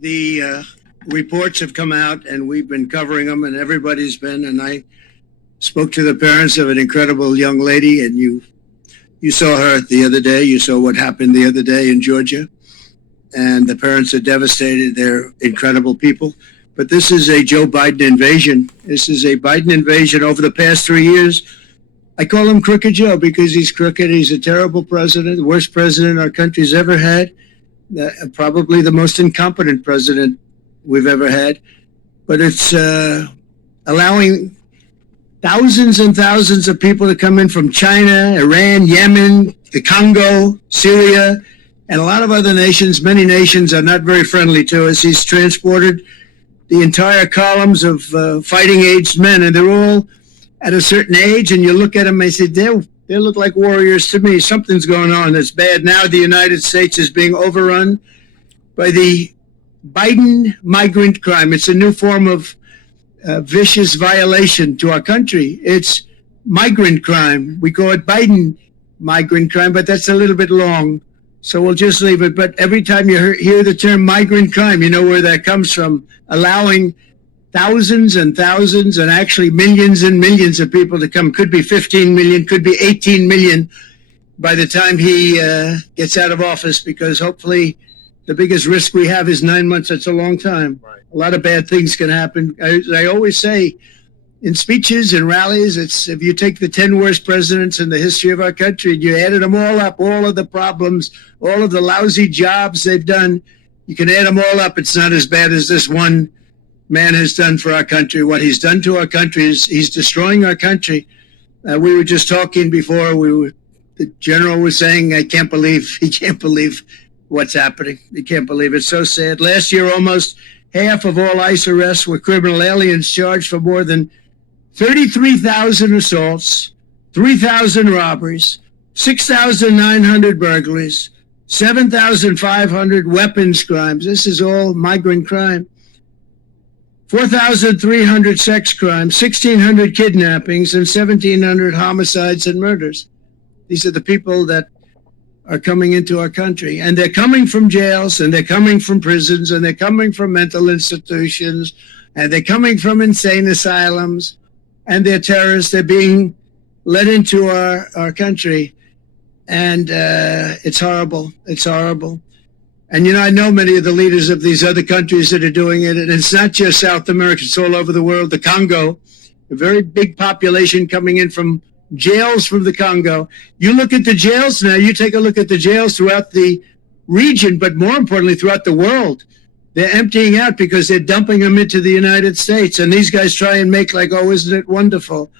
The reports have come out, and we've been covering them, and everybody's been. And I spoke to the parents of an incredible young lady, and you saw her the other day. You saw what happened the other day in Georgia, and the parents are devastated. They're incredible people. But this is a Joe Biden invasion. This is a Biden invasion over the past 3 years. I call him Crooked Joe because he's crooked. He's a terrible president, the worst president our country's ever had, probably the most incompetent president we've ever had. But it's allowing thousands and thousands of people to come in from China, Iran, Yemen, the Congo, Syria, and a lot of other nations. Many nations are not very friendly to us. He's transported the entire columns of fighting aged men, and they're all at a certain age, and you look at them and say, they look like warriors to me. Something's going on that's bad. Now the United States is being overrun by the Biden migrant crime. It's a new form of vicious violation to our country. It's migrant crime. We call it Biden migrant crime, but that's a little bit long, so we'll just leave it. But every time you hear the term migrant crime, you know where that comes from. Allowing thousands and thousands and actually millions and millions of people to come. Could be 15 million, could be 18 million by the time he gets out of office, because hopefully the biggest risk we have is 9 months. That's a long time. Right. A lot of bad things can happen. I always say in speeches and rallies, it's if you take the 10 worst presidents in the history of our country and you added them all up, all of the problems, all of the lousy jobs they've done, you can add them all up. It's not as bad as this one man has done for our country. What he's done to our country is he's destroying our country. We were just talking before. The general was saying, he can't believe what's happening. He can't believe it. It's so sad. Last year, almost half of all ICE arrests were criminal aliens charged for more than 33,000 assaults, 3,000 robberies, 6,900 burglaries, 7,500 weapons crimes. This is all migrant crime. 4,300 sex crimes, 1,600 kidnappings, and 1,700 homicides and murders. These are the people that are coming into our country. And they're coming from jails, and they're coming from prisons, and they're coming from mental institutions, and they're coming from insane asylums, and they're terrorists. They're being led into our country. And it's horrible. It's horrible. And, I know many of the leaders of these other countries that are doing it. And it's not just South America. It's all over the world. The Congo, a very big population coming in from jails from the Congo. You look at the jails now. You take a look at the jails throughout the region, but more importantly, throughout the world. They're emptying out because they're dumping them into the United States. And these guys try and make like, oh, isn't it wonderful?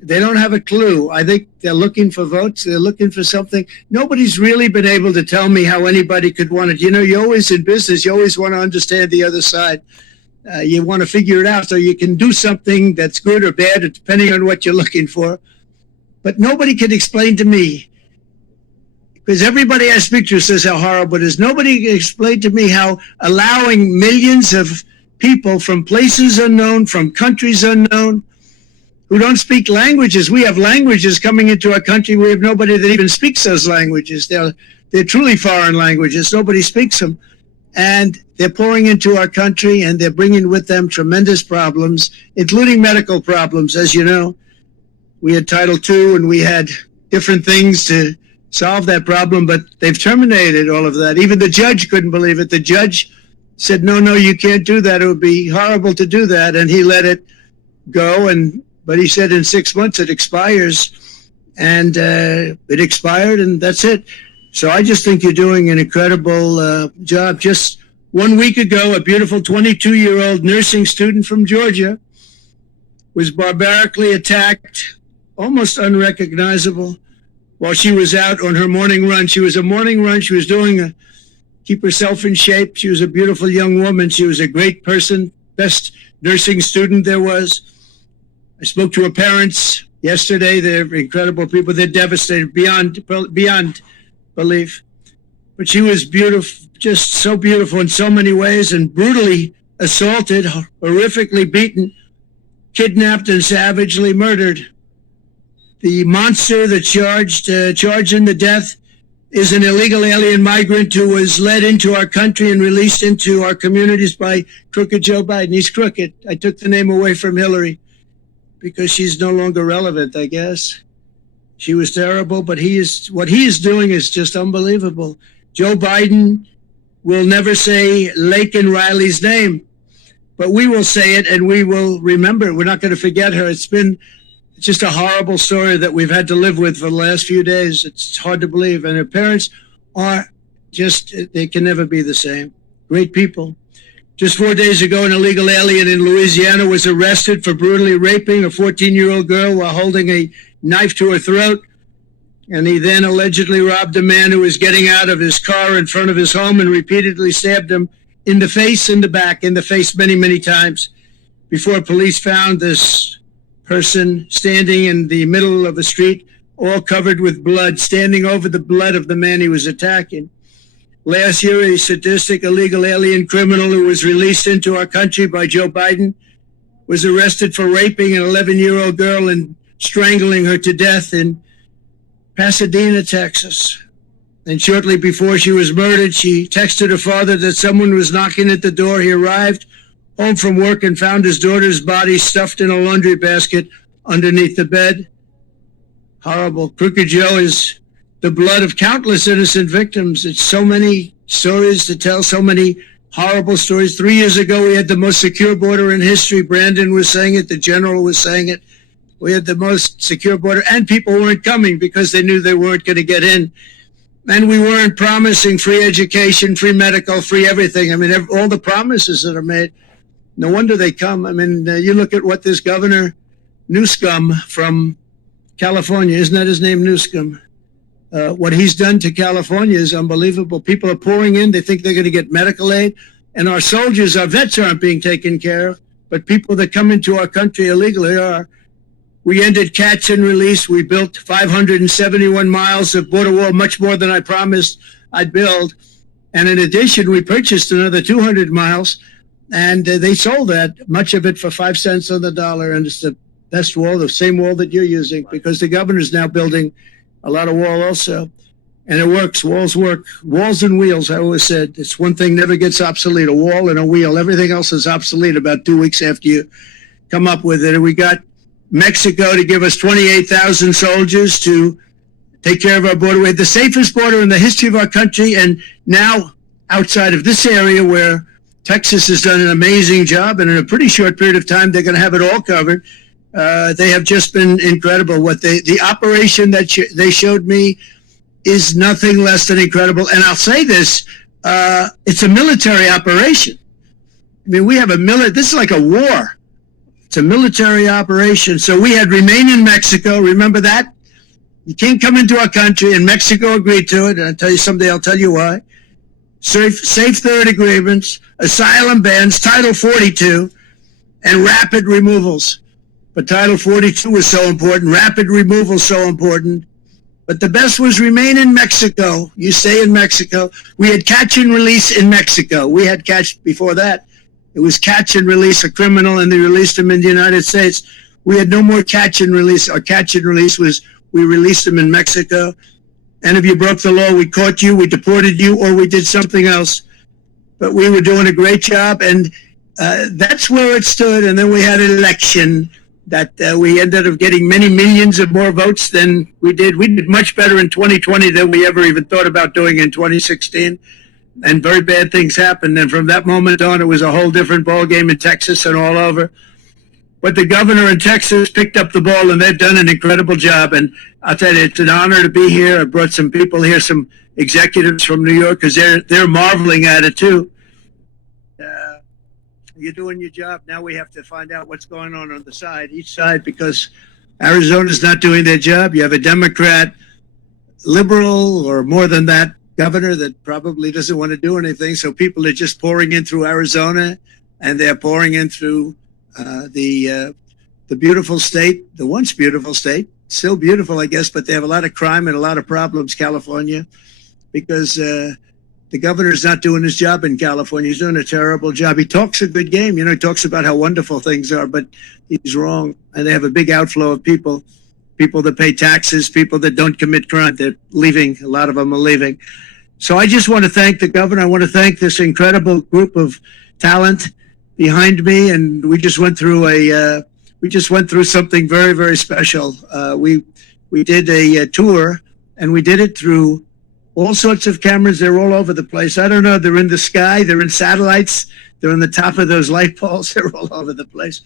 They don't have a clue. I think they're looking for votes. They're looking for something. Nobody's really been able to tell me how anybody could want it. You're always in business. You always want to understand the other side. You want to figure it out so you can do something that's good or bad, depending on what you're looking for. But nobody can explain to me, because everybody I speak to says how horrible it is. Nobody can explain to me how allowing millions of people from places unknown, from countries unknown, who don't speak languages. We have languages coming into our country. We have nobody that even speaks those languages. They're truly foreign languages. Nobody speaks them. And they're pouring into our country, and they're bringing with them tremendous problems, including medical problems. As you know, we had Title II, and we had different things to solve that problem, but they've terminated all of that. Even the judge couldn't believe it. The judge said, no, you can't do that. It would be horrible to do that. And he let it go. But he said in 6 months it expires, and it expired, and that's it. So I just think you're doing an incredible job. Just 1 week ago, a beautiful 22-year-old nursing student from Georgia was barbarically attacked, almost unrecognizable, while she was out on her morning run. She was doing keep herself in shape. She was a beautiful young woman. She was a great person, best nursing student there was. I spoke to her parents yesterday. They're incredible people. They're devastated beyond belief. But she was beautiful, just so beautiful in so many ways, and brutally assaulted, horrifically beaten, kidnapped, and savagely murdered. The monster that charged in the death is an illegal alien migrant who was led into our country and released into our communities by crooked Joe Biden. He's crooked. I took the name away from Hillary because she's no longer relevant, I guess. She was terrible, but what he is doing is just unbelievable. Joe Biden will never say Laken Riley's name, but we will say it and we will remember it. We're not going to forget her. It's just a horrible story that we've had to live with for the last few days. It's hard to believe. And her parents they can never be the same. Great people. Just 4 days ago, an illegal alien in Louisiana was arrested for brutally raping a 14-year-old girl while holding a knife to her throat. And he then allegedly robbed a man who was getting out of his car in front of his home and repeatedly stabbed him in the face, in the back, in the face many, many times before police found this person standing in the middle of a street, all covered with blood, standing over the blood of the man he was attacking. Last year, a sadistic illegal alien criminal who was released into our country by Joe Biden was arrested for raping an 11-year-old girl and strangling her to death in Pasadena, Texas. And shortly before she was murdered, she texted her father that someone was knocking at the door. He arrived home from work and found his daughter's body stuffed in a laundry basket underneath the bed. Horrible. Crooked Joe is the blood of countless innocent victims. It's so many stories to tell, so many horrible stories. 3 years ago, we had the most secure border in history. Brandon was saying it. The general was saying it. We had the most secure border, and people weren't coming because they knew they weren't going to get in. And we weren't promising free education, free medical, free everything. I mean, all the promises that are made. No wonder they come. I mean, you look at what this Governor Newsom from California, isn't that his name, Newsom? What he's done to California is unbelievable. People are pouring in. They think they're going to get medical aid. And our soldiers, our vets aren't being taken care of. But people that come into our country illegally are. We ended catch and release. We built 571 miles of border wall, much more than I promised I'd build. And in addition, we purchased another 200 miles. And they sold that, much of it for 5 cents on the dollar. And it's the best wall, the same wall that you're using, because the governor's now building a lot of wall also. And it works. Walls work. Walls and wheels, I always said. It's one thing never gets obsolete, a wall and a wheel. Everything else is obsolete about 2 weeks after you come up with it. And we got Mexico to give us 28,000 soldiers to take care of our border. We had the safest border in the history of our country. And now outside of this area where Texas has done an amazing job, and in a pretty short period of time, they're going to have it all covered. They have just been incredible. The operation that they showed me is nothing less than incredible. And I'll say this, it's a military operation. I mean, we have this is like a war. It's a military operation. So we had remain in Mexico. Remember that? You can't come into our country, and Mexico agreed to it. And I'll tell you someday, I'll tell you why. Safe third agreements, asylum bans, Title 42, and rapid removals. But Title 42 was so important, rapid removal so important. But the best was remain in Mexico. You stay in Mexico. We had catch and release in Mexico. We had catch before that. It was catch and release a criminal, and they released him in the United States. We had no more catch and release. Our catch and release was we released him in Mexico. And if you broke the law, we caught you, we deported you, or we did something else. But we were doing a great job, and that's where it stood. And then we had an election that we ended up getting many millions of more votes than we did. We did much better in 2020 than we ever even thought about doing in 2016. And very bad things happened. And from that moment on, it was a whole different ballgame in Texas and all over. But the governor in Texas picked up the ball, and they've done an incredible job. And I'll tell you, it's an honor to be here. I brought some people here, some executives from New York, because they're marveling at it too. You're doing your job. Now we have to find out what's going on the side, each side, because Arizona's not doing their job. You have a Democrat, liberal, or more than that, governor that probably doesn't want to do anything. So people are just pouring in through Arizona, and they're pouring in through the beautiful state, the once beautiful state, still beautiful, I guess, but they have a lot of crime and a lot of problems, California, because the governor's not doing his job in California. He's doing a terrible job. He talks a good game. You know, he talks about how wonderful things are, but he's wrong. And they have a big outflow of people people that pay taxes, people that don't commit crime. They're leaving. A lot of them are leaving. So I just want to thank the governor. I want to thank this incredible group of talent behind me, and we just went through something very, very special. We did a tour, and we did it through all sorts of cameras. They're all over the place. I don't know. They're in the sky. They're in satellites. They're on the top of those light poles. They're all over the place.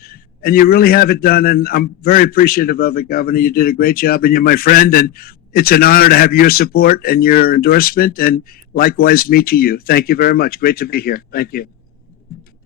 And you really have it done. And I'm very appreciative of it, Governor. You did a great job, and you're my friend. And it's an honor to have your support and your endorsement, and likewise me to you. Thank you very much. Great to be here. Thank you.